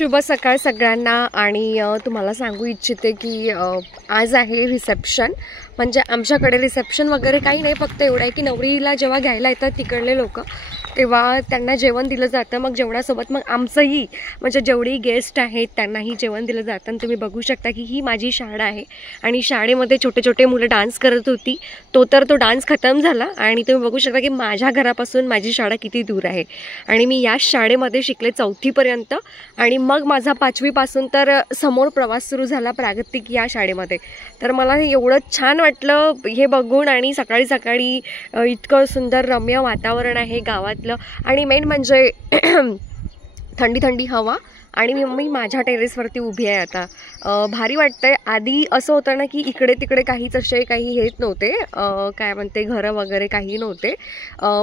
शुभ सकाळ सगळ्यांना। आणि तुम्हाला सांगू इच्छिते की आज आहे रिसेप्शन। म्हणजे आमच्याकडे रिसेप्शन वगैरे काही नाही, फक्त एवढं आहे की नवरीला जेव्हा घ्यायला येतात तिकडले लोक तेव्हा त्यांना जेवण दिलं जातं। मग जेवणासोबत मग आमचंही म्हणजे जेवढी गेस्ट आहेत त्यांनाही जेवण दिलं जातं। तुम्ही बघू शकता की ही माझी शाळा आहे आणि शाळेमध्ये छोटे छोटे मुलं डान्स करत होती। तो डान्स खतम झाला आणि तुम्ही बघू शकता की माझ्या घरापासून माझी शाळा किती दूर आहे। आणि मी या शाळेमध्ये शिकले 4थी पर्यंत आणि मग माझा 5वी पासून तर समोर प्रवास सुरू झाला प्रागतिक या शाळेमध्ये। तर मला एवढं छान वाटलं हे बघून आणि सकाळी सकाळी इतकं सुंदर रम्य वातावरण आहे गावातलं आणि मेन म्हणजे थंडी थंडी हवा। आणि मी माझ्या टेरेसवरती उभी आहे आता। भारी वाटतंय। आधी असं होतं ना की इकडे तिकडे काहीच असे काही हेच नव्हते, काय म्हणते घरं वगैरे काही नव्हते,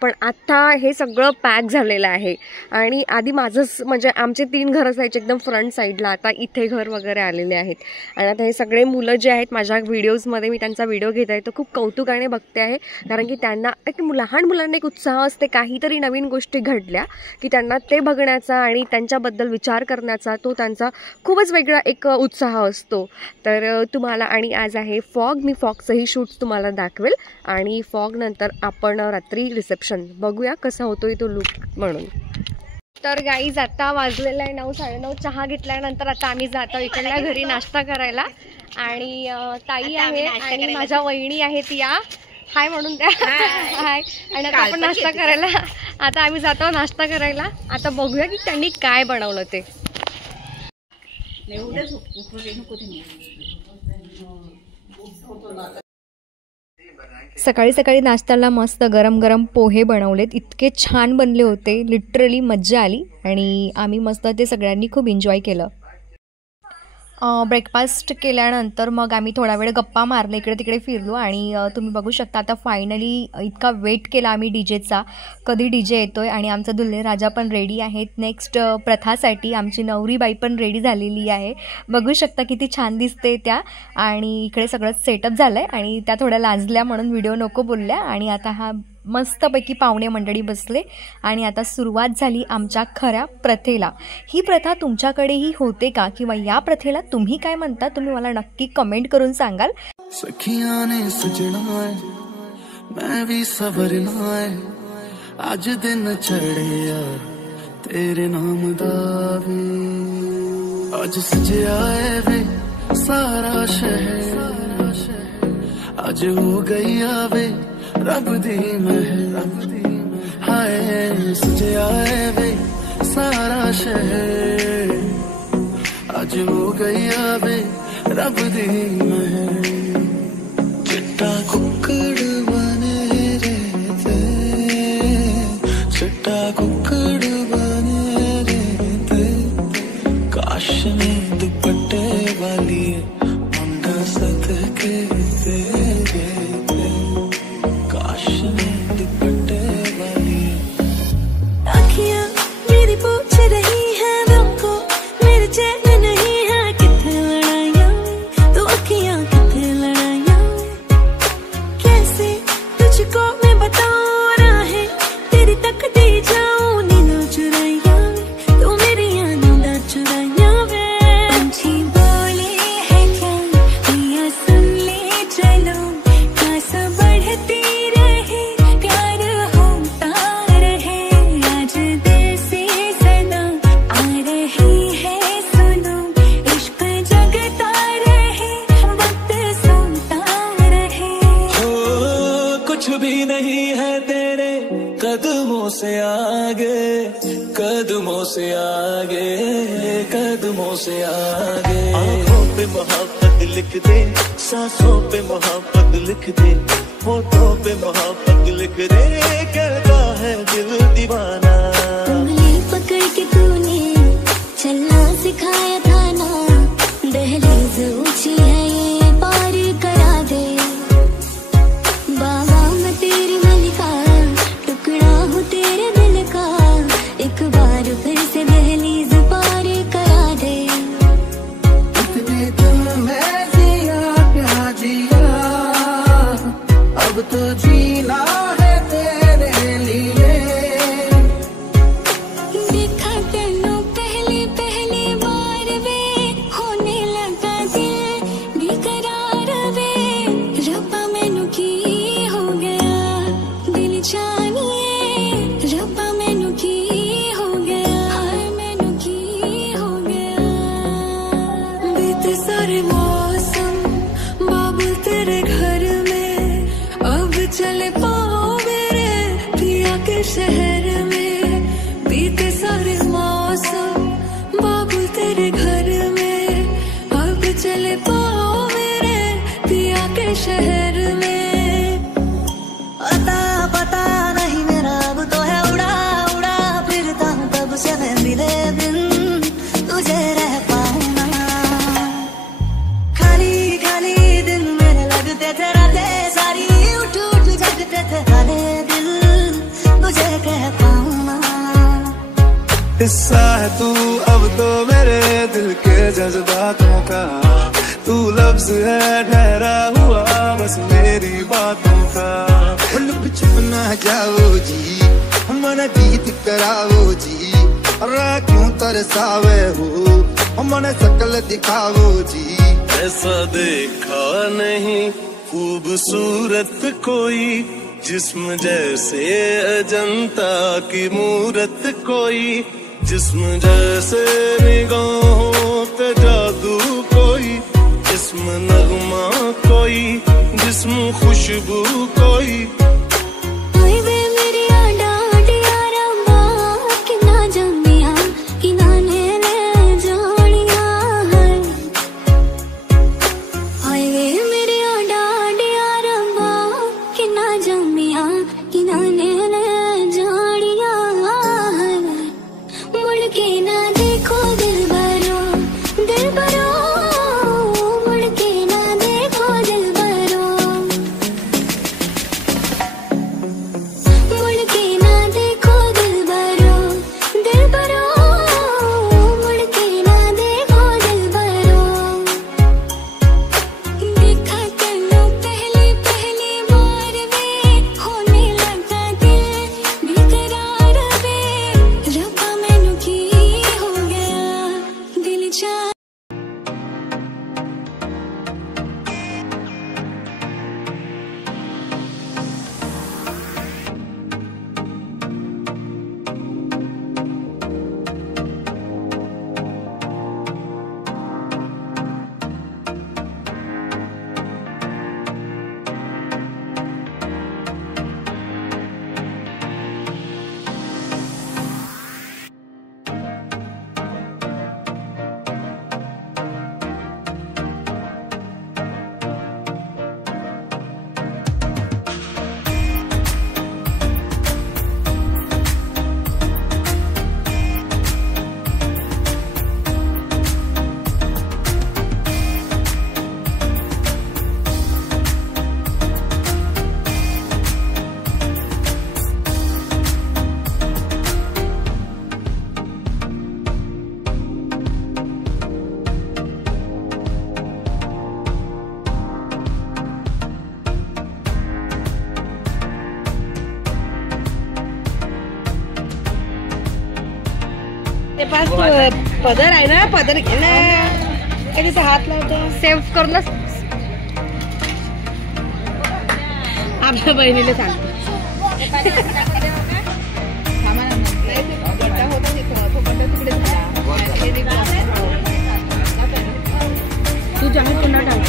पण आत्ता हे सगळं पॅक झालेलं आहे। आणि आधी माझंच म्हणजे आमचे 3 घरं असायचे एकदम फ्रंट साईडला, आता इथे घर वगैरे आलेले आहेत। आणि आता हे सगळे मुलं जे आहेत माझ्या व्हिडिओजमध्ये मी त्यांचा व्हिडिओ घेत आहे तो खूप कौतुकाने बघते आहे, कारण की त्यांना एक लहान मुलांना एक उत्साह असते काहीतरी नवीन गोष्टी घडल्या की त्यांना ते बघण्याचा आणि त्यांच्याबद्दल विचार करण्याचा तो त्यांचा खूपच वेगळा एक उत्साह असतो। तर तुम्हाला आणि आज आहे फॉग, मी फॉगचंही शूट तुम्हाला दाखवेल आणि फॉग नंतर आपण रात्री रिसेप्शन बघूया कसा होतोय तो लुक म्हणून। तर गाईज आता वाजलेला आहे 9 साडेनऊ। चहा घेतल्यानंतर आता आम्ही जातो इकडल्या घरी नाश्ता करायला। आणि ताई आहे आणि माझ्या वहिनी आहेत, या हाय म्हणून द्या। हाय। आणि आता आपण नाश्ता करायला, आता आम्ही जातो नाश्ता करायला। आता बघूया की त्यांनी काय बनवलं ते। सकाळी सकाळी नाश्त्याला मस्त गरम गरम पोहे बनवलेत, इतके छान बनले होते, लिटरली मज्जा आली आणि आम्ही मस्त ते सगळ्यांनी खूप एन्जॉय केलं। ब्रेकफास्ट केल्यानंतर मग आम्ही थोडा वेळ गप्पा मारले, इकडे तिकडे फिरलो आणि तुम्ही बघू शकता आता फायनली इतका वेट केला आम्ही डीजेचा, कधी डीजे येतोय। आणि आमचा दुल्हे राजा पण रेडी आहेत। नेक्स्ट प्रथासाठी आमची नवरीबाई पण रेडी झालेली आहे, बघू शकता किती छान दिसते त्या। आणि इकडे सगळं सेटअप झालं आहे आणि त्या थोड्या लाजल्या म्हणून व्हिडिओ नको बोलल्या। आणि आता हा मस्तपैकी पाहुणे मंडळी बसले आणि आता सुरुवात झाली आमच्या खऱ्या प्रथेला। ही प्रथा तुमच्याकडेही होते का किंवा या प्रथेला तुम्ही काय म्हणता, तुम्ही मला नक्की कमेंट करून सांगाल। सखियां ने सजना है मैं भी सवरना है, आज दिन चढ़े यार तेरे नाम दा वे, आज सजया है वे सारा शहर, आज हो गई आवे रब दी महल, हाय सजया है वे सारा शहर, आज हो गई आवे रब दी महल। चिट्टा कुक्कड़ बने रहते, चिट्टा कुक्कड़ बने रहते, काश में दुपट्टे वाली मुंडा सदके तेरे, काश में दुपट्टे वाली। आँखियाँ मेरी पूछ रही है हमको, मेरे चैन नहीं है कितने लड़ाइयाँ, तो आँखियाँ कितने लड़ाइयाँ, कैसे तुझको मैं बताऊँ राहें तेरी तकती जाऊँ नींद चुराइयाँ, तू मेरी नींद चुराइयाँ वे। पंछी बोले है क्या पिया सुन ले चलो, प्यास बढ़ती रहे प्यार होता रहे, आज दिल से सदा आ रही है सुनो, इश्क जगता रहे वक्त सोता रहे। हो कुछ भी नहीं है तेरे कदमों से आगे, कदमों से आगे, कदमों से आगे। आँखों पे मोहब्बत लिख दे, सांसों पे मोहब्बत लिख दे, होठों पे मोहब्बत लिख दे, कहता है दिल दीवाना। उंगली पकड़ के तूने चलना सिखाया था ना, दहलीज ऊंची है ये पार करा दे, बाबा मैं तेरी मलिका, टुकड़ा हूँ तेरे दिल का, एक बार फिर से दहलीज पार करा दे। इतने दिल में जिया प्यार जिया, अब तो जीना है तेरे लिए। देखा तेनों पहले पहले के शहर में बीते सारे मौसम, बाबुल तेरे घर में अब चले पाओ मेरे पिया के शहर में। अता पता नहीं मेरा अब तो है उड़ा उड़ा फिरता हूँ तब से मैं मिले बिन तुझे रह पाऊँ ना। खाली खाली दिन मेरे लगते थे रातें सारी, उठ उठ जगते थे हाले दिल तुझे कह पाऊँ ना। हिस्सा है तू अब तो मेरे दिल के जज्बातों का, तू लफ्ज है ठहरा हुआ बस मेरी बातों का। लुक छुप ना जाओ जी, मन जीत कराओ जी, और क्यों तरसावे हो मन शकल दिखाओ जी। ऐसा देखा नहीं खूबसूरत कोई, जिस्म जैसे अजंता की मूरत कोई, जिस्म जैसे निगाहों पे जादू कोई, जिस्म नगमा कोई, जिस्म खुशबू कोई। पास पदर आहे ना, पदर घे ना, त्याचा हात लावतो सेव्ह करून आपल्या बहिणीला सांगतो. तू जमा पुन्हा टाक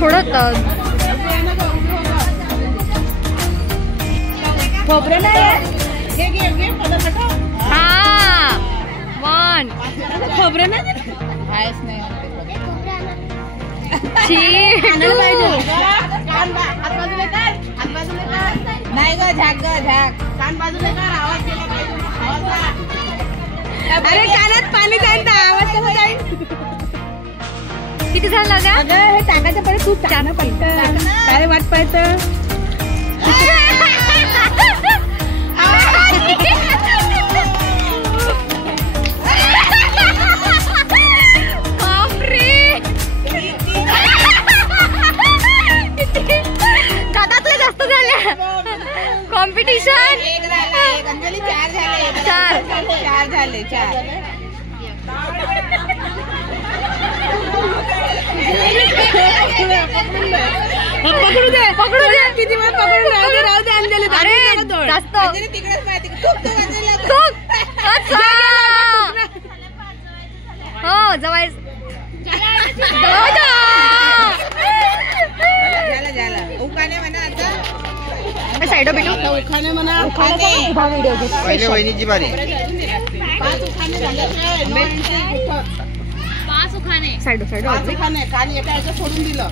थोडं खोबरं नाही. हाँ वन खबर ना नाही ग झाक कान बाजूला कर, आवाज केला पाहिजे. अरे कानात पाणी जाईल ना, आवाज कसा जाईल. किती झालं ग? अगं हे टाकायचं पहिले तू टाकणं पडतं, काय वाट पाहतं. कॉम्पिटिशन चार झाले. पकडू दे किती वेळ पकडून राहू दे अंजली. अरे जास्त हो जवळ उकाने म्हणा आता साइड बेटू उखाणे म्हणा उखाणे व्हिडिओ घे पहिले वहिनीची बारी. 5 उखाणे झाले. 5 उखाणे साइड 5 उखाणे काल एका याचं सोडून दिलं.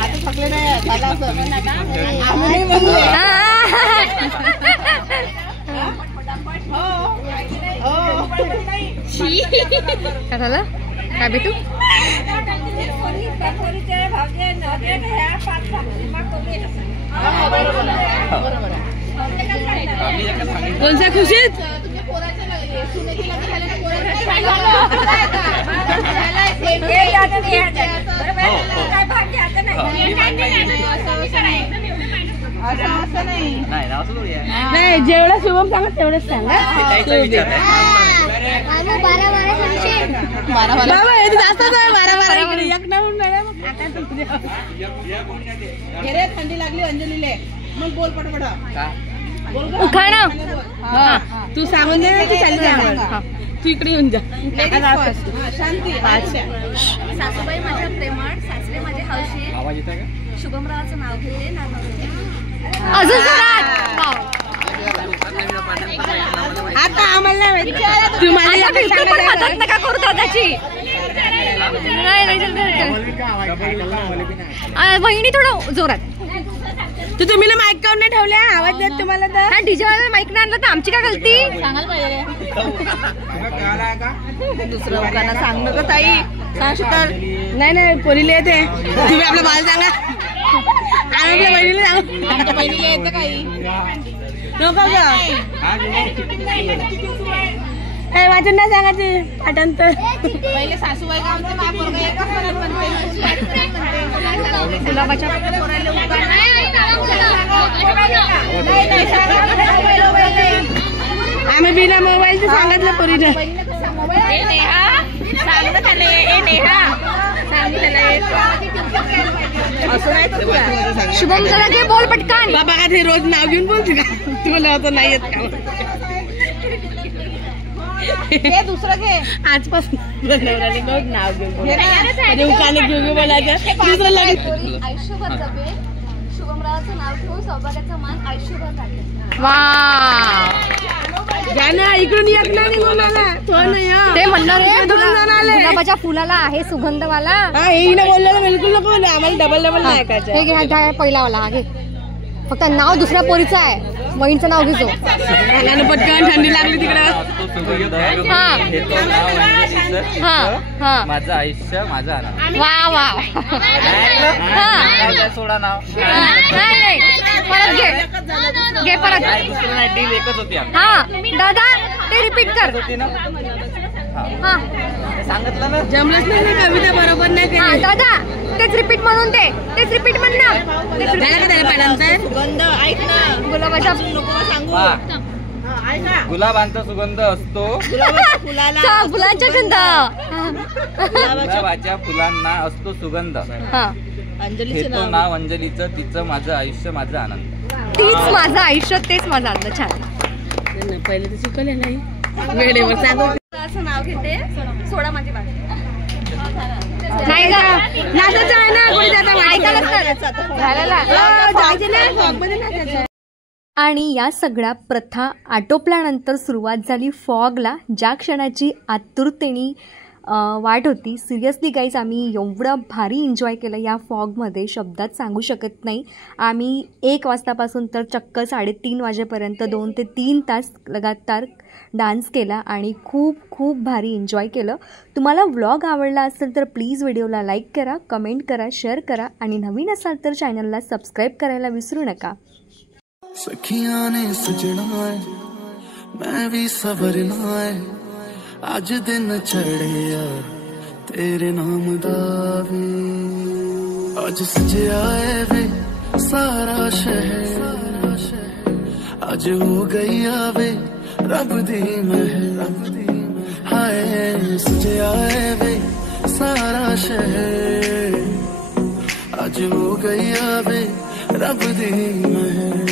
आता थकले नाही झालं असं. आम्ही नाही म्हणले. काय झालं काय बेटू कोणत्या खुशीत नाही जेवढं शुभम सांगा तेवढंच सांगा. थंडी लागली अंजलीले मग बोल पटपट. उखाणा तू सांगून दे ना. तू चालली जा. तू इकडे येऊन जा. शांती. सासूबाई माझ्या प्रेमळ, सासरे माझे हौशी. शुभमरावाचं नाव घेते. अजून आता आम्हाला मदत नका करू दादाची. वहिनी थोडं जोरात. तू तुम्ही माईक काऊन नाही ठेवल्या आवाज देत तुम्हाला तर डीजे वाला माईक नाही आणला तर आमची काय गलती. सांगायला पाहिजे. दुसरं लोकांना सांगणं का ताई सांग. नाही पोरीला येते. तुम्ही आपल्या बाल सांगा. आम्ही आपल्या बहिणीला सांगू. आमच्या बहिणीला येतं काही नको ग. वाचून नाही सांगायचे पाठांतर. पहिले सासूबाई का आमचे आम्ही बिना मोबाईलचं सांगितलं पोरीने. शुभम जरा घे बोल पटकन. बाबा का ते रोज नाव घेऊन बोलते का तुला होतं नाही येत का. हे दुसरं घे. आजपासून नाव घेऊन उखाणे घेऊन बोलायचं. दुसरं लगेच आयुष्यभर जगेल. शुभमरावाचं नाव ठेवून सौभाग्याचा मान आयुष्यभर काढेल. वा ना इकडून येत नाही कोणाला. ते म्हणणार आहे गुलाबाच्या फुलाला आहे सुगंधवाला. हिने बोललेलं बिलकुल नको बोलू. आम्हाला डबल नाही ऐकायचं. हे घे हा पहिला वाला. हा घे फक्त नाव दुसऱ्या पोरीचं आहे. वहिनीचं नाव घेतो. पटकन थंडी लागली तिकडे. माझं आयुष्य माझा आनंद. वा वा सोडा नाव. नाही परत घे परत. डील एकच होती. हा दादा ते रिपीट कर. हा सांगितलं ना. जमलंच नाही कविता बरोबर नाही केली. दादा तेच रिपीट म्हणून तेच रिपीट म्हण ना. सुगंध ऐक ना. गुलाबाच्या गुलाबांचा सुगंध असतो. फुलांच्या गंध. गुलाबाच्या फुलांना असतो सुगंध. घेतो नाव अंजलीचं. तिचं माझं आयुष्य माझा आनंद. तीच माझं आयुष्य तेच माझं आनंद. छान. पहिले तर शिकवले नाही वेळेवर सांगू. नाव घेते. सोडा माझी बात. नाही का आणि या सगळ्या प्रथा आटोपल्यानंतर सुरुवात झाली फॉगला. ज्या क्षणाची आतुरतेने वाट होती. सिरियसली गाईज आम्ही एवढं भारी एन्जॉय केलं या फॉगमध्ये शब्दात सांगू शकत नाही. आम्ही 1 वाजतापासून तर चक्क 3:30 वाजेपर्यंत 2 ते 3 तास लगातार डान्स केला आणि खूप खूप भारी एन्जॉय केलं. तुम्हाला व्लॉग आवडला असेल तर प्लीज व्हिडिओला लाईक करा, कमेंट करा, शेअर करा आणि नवीन असाल तर चॅनलला सबस्क्राईब करायला विसरू नका. सखियां ने सजना है मैं भी सवरना है. आज दिन चढ़े यार तेरे नाम दावे. आज सजया है वे सारा शहर. आज हो गई आवे रब दी महल. हाय सजया है वे सारा शहर. आज हो गई आवे रब दी महल.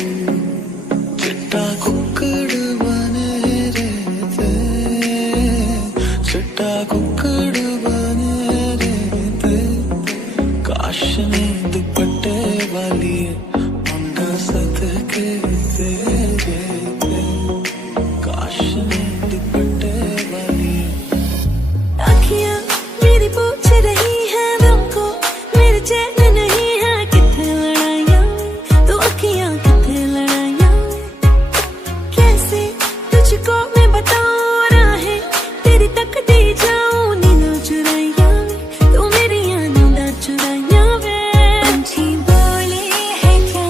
चिट्टा कुक्कड़ बने रहते. चिट्टा कुक्कड़ बने रहते. काश में दुपट्टे वाली मुंडा सदके तेरे काश में दुपट्टे वाली अखियां मेरी पूछ रही है हमको, मेरे चैन नहीं है कितने लड़ाइयां, तो अखियां कितने लड़ाइयां, कैसे तुझको मैं बताऊं राहें तेरी तकती जाऊं नींद चुराइयां, तू मेरी नींद चुराइयां वे। पंछी बोले है क्या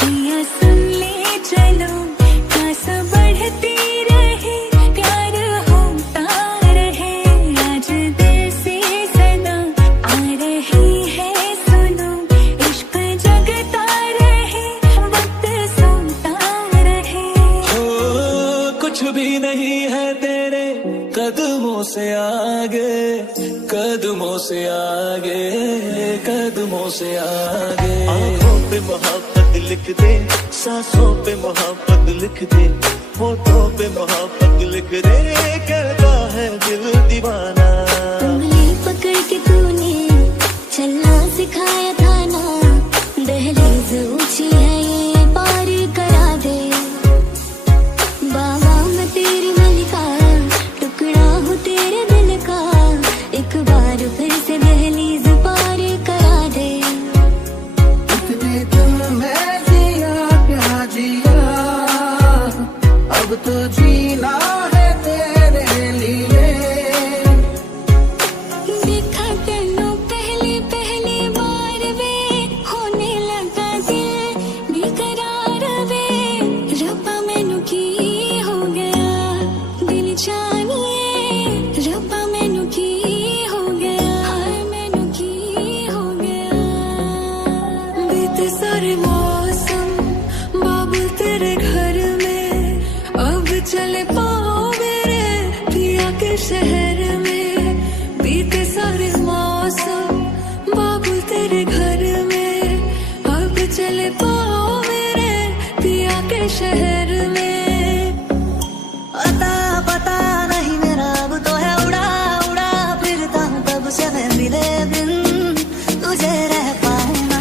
भैया सुन ले चलो, खास बढ़ती रहे प्यार होता रहे, आज दिल से सदा आ रही है सुनो, इश्क जगता रहे वक्त सोता रहे। हो कुछ भी नहीं है तेरे कदमों से आगे, कदमों से आगे, कदमों से आगे। आँखों पे मोहब्बत लिख दे, सांसों पे मोहब्बत लिख दे, होठों पे मोहब्बत लिख दे, कहता है दिल दीवाना। उंगली पकड़ के तूने चलना सिखाया था ना, दहलीज ऊंची है ये पार करा दे, बाबा मैं तेरी मलिका, टुकड़ा हूँ तेरे दिल का, एक बार फिर से दहलीज पार करा दे। इतने दिल में जिया क्या जिया, अब तो जीना है तेरे लिए। देखा तेनू पहली पहली बार वे, होने लगा दिल बेकरार वे, रब्बा मैनू की हो गया दिल जानिए, रब्बा मैनू की हो गया, हाय मैनू की हो गया। बीते सारे मौसम बाबुल तेरे घर में, अब चले पाओ मेरे पिया के शहर में, बीते सारे मौसम बाबुल तेरे घर में, अब चले पाओ मेरे पिया के शहर में। अता पता नहीं मेरा अब तो है उड़ा उड़ा फिरता हूँ कब से मैं मिले बिन तुझे रह पाऊँ ना,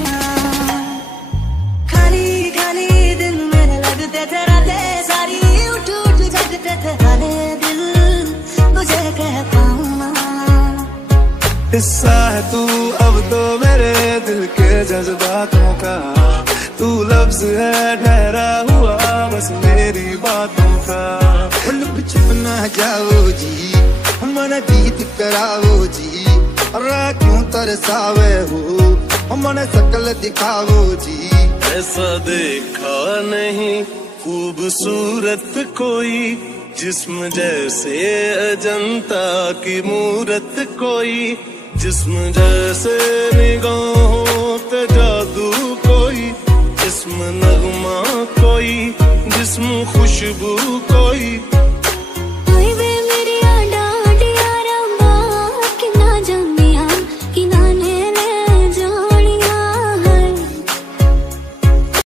खाली खाली दिन मेरे लगते थे रातें सारी, उठ उठ जगते थे हाले दिल तुझे कह पाऊँ ना। हिस्सा है तू अब तो मेरे दिल के जज्बातों का, तू लफ्ज है ठहरा हुआ बस मेरी बातों का। लुक छुप ना जाओ जी, मन बीत कराओ जी, राह क्यों तरसावे हो, मन शकल दिखाओ जी। ऐसा देखा नहीं खूबसूरत कोई, जिस्म जैसे अजंता की मूरत कोई, जिस्म जैसे निगाहों पे जादू कोई, जिस्म नगमा कोई, जिस्म खुशबू